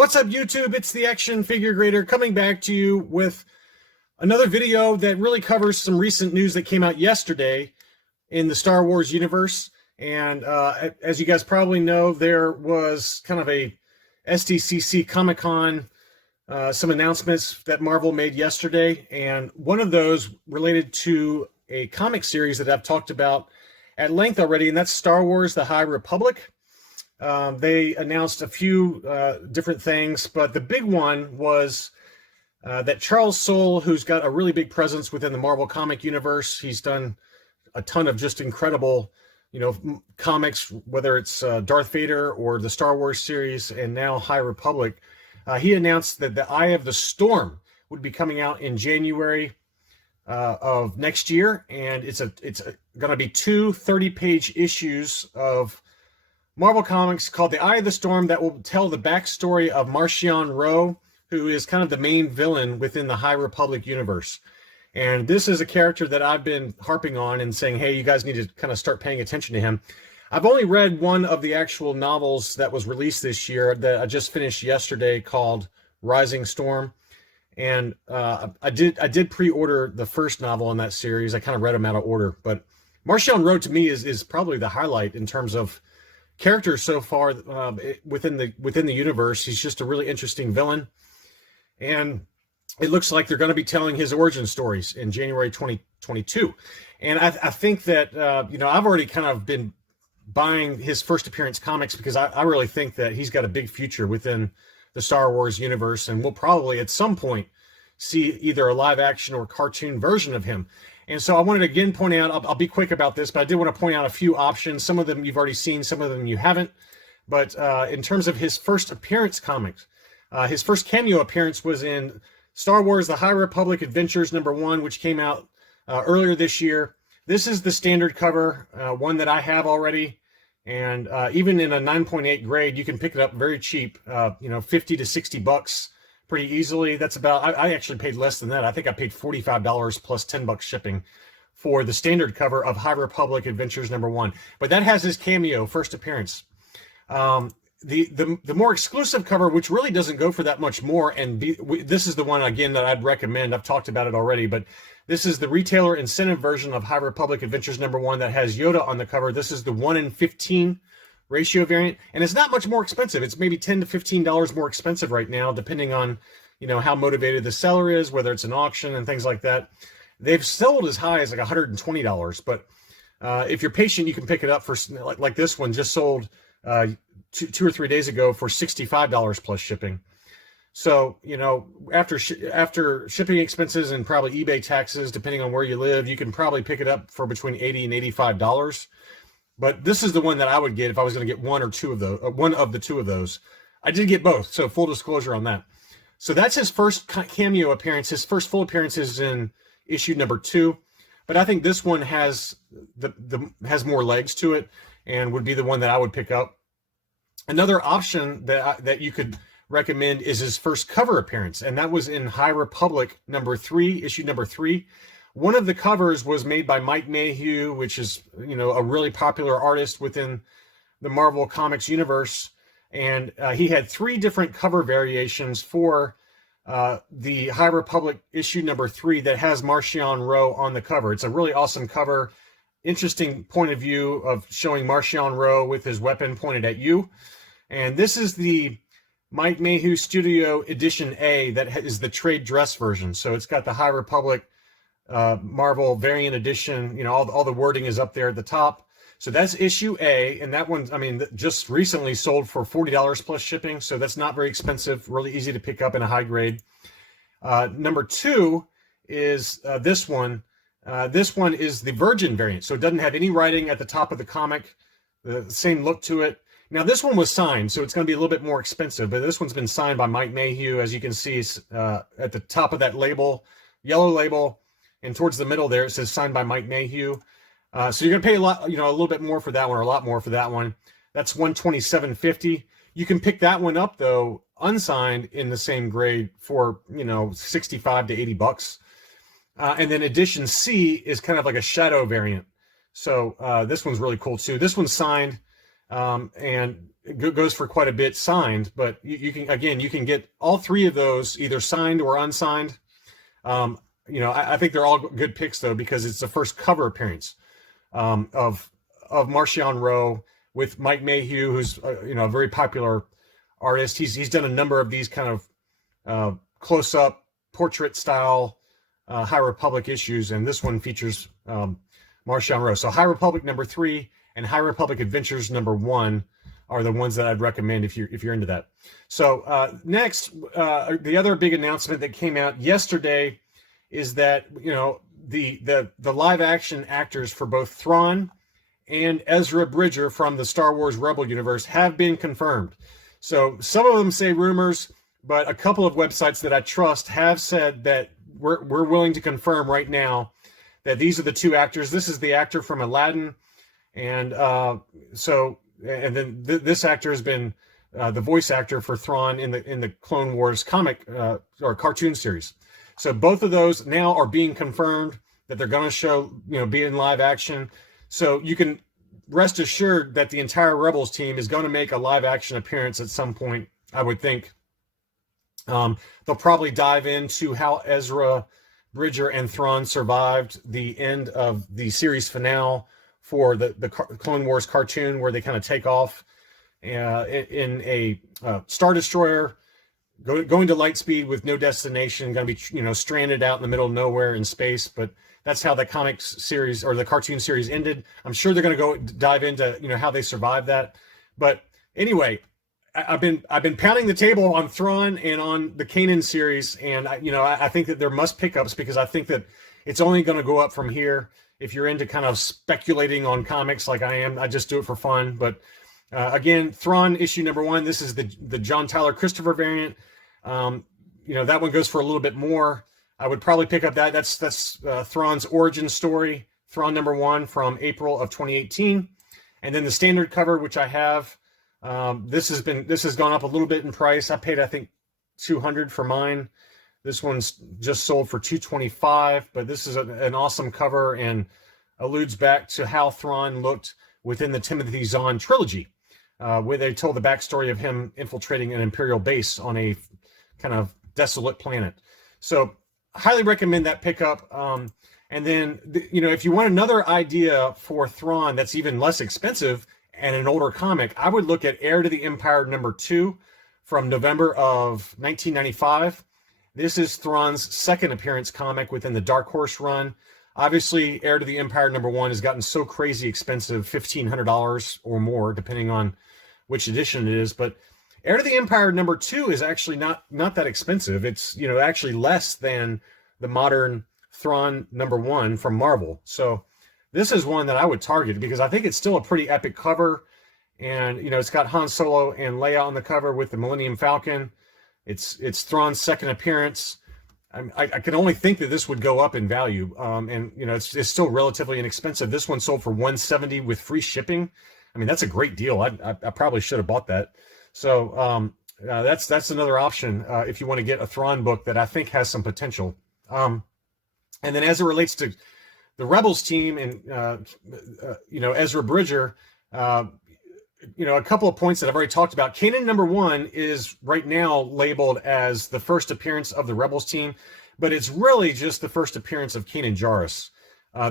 What's up, YouTube? It's the Action Figure Grader coming back to you with another video that really covers some recent news that came out yesterday in the Star Wars universe. And as you guys probably know, there was kind of a SDCC Comic-Con, some announcements that Marvel made yesterday. And one of those related to a comic series that I've talked about at length already, and that's Star Wars: The High Republic. They announced a few different things, but the big one was that Charles Soule, who's got a really big presence within the Marvel comic universe, he's done a ton of just incredible, comics, whether it's Darth Vader or the Star Wars series, and now High Republic. He announced that the Eye of the Storm would be coming out in January of next year, and it's going to be two 30-page issues of Marvel Comics called The Eye of the Storm that will tell the backstory of Marchion Ro, who is kind of the main villain within the High Republic universe. And this is a character that I've been harping on and saying, hey, you guys need to kind of start paying attention to him. I've only read one of the actual novels that was released this year that I just finished yesterday called Rising Storm. And I did pre-order the first novel in that series. I kind of read them out of order. But Marcion Ro to me is probably the highlight in terms of characters so far within the universe. He's just a really interesting villain, and it looks like they're going to be telling his origin stories in January 2022. And I think that I've already kind of been buying his first appearance comics because I really think that he's got a big future within the Star Wars universe, and we'll probably at some point see either a live action or cartoon version of him. And so I wanted to again point out, I'll be quick about this, but I did want to point out a few options. Some of them you've already seen, some of them you haven't. But in terms of his first appearance comics, his first cameo appearance was in Star Wars: The High Republic Adventures #1, which came out earlier this year. This is the standard cover, one that I have already. And even in a 9.8 grade, you can pick it up very cheap, 50 to 60 bucks. Pretty easily. That's about, I actually paid less than that. I think I paid $45 plus 10 bucks shipping for the standard cover of High Republic Adventures #1. But that has his cameo, first appearance. The more exclusive cover, which really doesn't go for that much more, and this is the one, again, that I'd recommend. I've talked about it already, but this is the retailer incentive version of High Republic Adventures #1 that has Yoda on the cover. This is the 1:15 ratio variant, and it's not much more expensive. It's maybe $10 to $15 more expensive right now, depending on how motivated the seller is, whether it's an auction and things like that. They've sold as high as like $120, but if you're patient, you can pick it up for like this one just sold 2 or 3 days ago for $65 plus shipping. So after shipping expenses and probably eBay taxes, depending on where you live, you can probably pick it up for between $80 and $85. But this is the one that I would get if I was going to get one of the two of those. I did get both, so full disclosure on that. So that's his first cameo appearance. His first full appearance is in issue #2, but I think this one has has more legs to it and would be the one that I would pick up. Another option that you could recommend is his first cover appearance, and that was in High Republic #3, issue #3. One of the covers was made by Mike Mayhew, which is, a really popular artist within the Marvel Comics universe. And he had 3 different cover variations for the High Republic issue #3 that has Marcion Ro on the cover. It's a really awesome cover. Interesting point of view of showing Marcion Ro with his weapon pointed at you. And this is the Mike Mayhew Studio Edition A that is the trade dress version. So it's got the High Republic Marvel variant edition, all the wording is up there at the top. So that's issue A, and that one, just recently sold for $40 plus shipping, so that's not very expensive, really easy to pick up in a high grade. #2 is this one. This one is the Virgin variant, so it doesn't have any writing at the top of the comic, the same look to it. Now this one was signed, so it's going to be a little bit more expensive, but this one's been signed by Mike Mayhew, as you can see at the top of that label, yellow label. And towards the middle there, it says signed by Mike Mayhew. So you're going to pay a lot, a little bit more for that one, or a lot more for that one. That's $127.50. You can pick that one up, though, unsigned in the same grade for, 65 to 80 bucks. And then edition C is kind of like a shadow variant. So this one's really cool, too. This one's signed, and goes for quite a bit signed, but you can get all three of those either signed or unsigned. I think they're all good picks though, because it's the first cover appearance of Marchion Ro with Mike Mayhew, who's a very popular artist. He's done a number of these kind of close-up portrait style High Republic issues, and this one features Marcion Ro. So High Republic #3 and High Republic Adventures #1 are the ones that I'd recommend if you're into that. So next, the other big announcement that came out yesterday is that the live action actors for both Thrawn and Ezra Bridger from the Star Wars Rebel universe have been confirmed. So some of them say rumors, but a couple of websites that I trust have said that we're willing to confirm right now that these are the two actors. This is the actor from Aladdin, and then this actor has been the voice actor for Thrawn in the Clone Wars comic or cartoon series. So both of those now are being confirmed that they're going to show, be in live action. So you can rest assured that the entire Rebels team is going to make a live action appearance at some point, I would think. They'll probably dive into how Ezra Bridger and Thrawn survived the end of the series finale for the Clone Wars cartoon, where they kind of take off in a Star Destroyer, going to light speed with no destination, going to be stranded out in the middle of nowhere in space. But that's how the comics series or the cartoon series ended. I'm sure they're going to go dive into how they survived that. But anyway, I've been pounding the table on Thrawn and on the Kanan series, and I think that there must pickups, because I think that it's only going to go up from here. If you're into kind of speculating on comics like I am, I just do it for fun. But again, Thrawn issue #1. This is the John Tyler Christopher variant. That one goes for a little bit more. I would probably pick up that. That's Thrawn's origin story, Thrawn #1 from April of 2018, and then the standard cover, which I have. This has gone up a little bit in price. I paid, I think, $200 for mine. This one's just sold for $225, but this is an awesome cover and alludes back to how Thrawn looked within the Timothy Zahn trilogy, where they told the backstory of him infiltrating an Imperial base on a kind of desolate planet. So highly recommend that pickup. And then, if you want another idea for Thrawn that's even less expensive and an older comic, I would look at Heir to the Empire #2 from November of 1995. This is Thrawn's second appearance comic within the Dark Horse run. Obviously, Heir to the Empire #1 has gotten so crazy expensive, $1,500 or more, depending on which edition it is. But Heir to the Empire #2 is actually not that expensive. It's actually less than the modern Thrawn #1 from Marvel. So this is one that I would target, because I think it's still a pretty epic cover. And, it's got Han Solo and Leia on the cover with the Millennium Falcon. It's Thrawn's second appearance. I can only think that this would go up in value. And, it's still relatively inexpensive. This one sold for $170 with free shipping. I mean, that's a great deal. I probably should have bought that. So that's another option if you want to get a Thrawn book that I think has some potential. And then as it relates to the Rebels team and, Ezra Bridger, a couple of points that I've already talked about. Kanan #1 is right now labeled as the first appearance of the Rebels team, but it's really just the first appearance of Kanan Jarrus.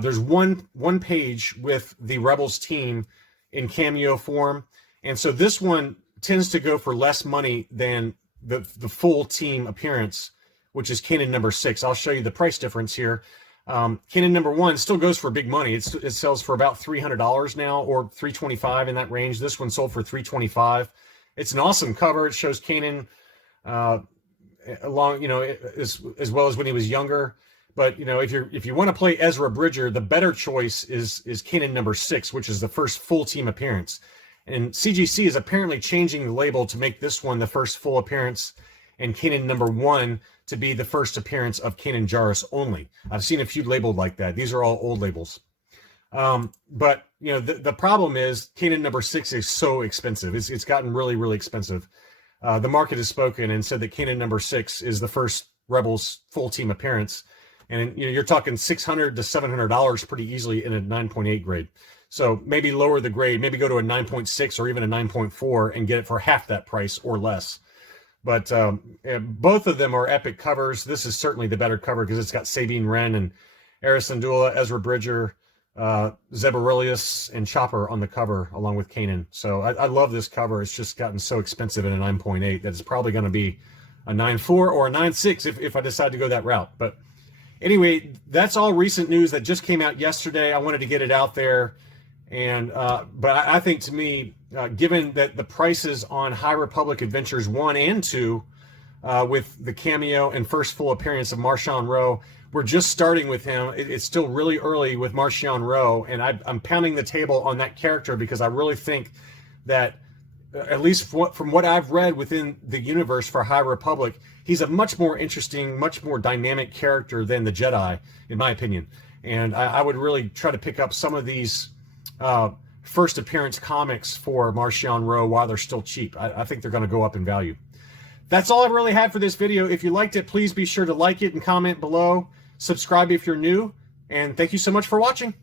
There's one page with the Rebels team in cameo form, and so this one tends to go for less money than the full team appearance, which is Kanan #6. I'll show you the price difference here. Kanan #1 still goes for big money. It sells for about $300 now, or $325 in that range. This one sold for $325. It's an awesome cover. It shows Kanan along, as well as when he was younger. But if you want to play Ezra Bridger, the better choice is Kanan #6, which is the first full team appearance. And CGC is apparently changing the label to make this one the first full appearance, and Kanan #1 to be the first appearance of Kanan Jarrus only. I've seen a few labeled like that. These are all old labels. But the problem is Kanan #6 is so expensive. It's gotten really, really expensive. The market has spoken and said that Kanan #6 is the first Rebels full team appearance. And you're talking $600 to $700 pretty easily in a 9.8 grade. So maybe lower the grade, maybe go to a 9.6 or even a 9.4 and get it for half that price or less. But both of them are epic covers. This is certainly the better cover because it's got Sabine Wren and Eris Syndulla, Ezra Bridger, Zeb Aurelius, and Chopper on the cover, along with Kanan. So I love this cover. It's just gotten so expensive at a 9.8 that it's probably going to be a 9.4 or a 9.6 if I decide to go that route. But anyway, that's all recent news that just came out yesterday. I wanted to get it out there. And but I think, to me, given that the prices on High Republic Adventures 1 and 2, with the cameo and first full appearance of Marchion Ro, we're just starting with him. It's still really early with Marchion Ro, and I'm pounding the table on that character because I really think that, at least from what I've read within the universe for High Republic, he's a much more interesting, much more dynamic character than the Jedi, in my opinion. And I would really try to pick up some of these first appearance comics for Marchion Ro while they're still cheap. I think they're going to go up in value. That's all I really had for this video. If you liked it, please be sure to like it and comment below. Subscribe if you're new. And thank you so much for watching.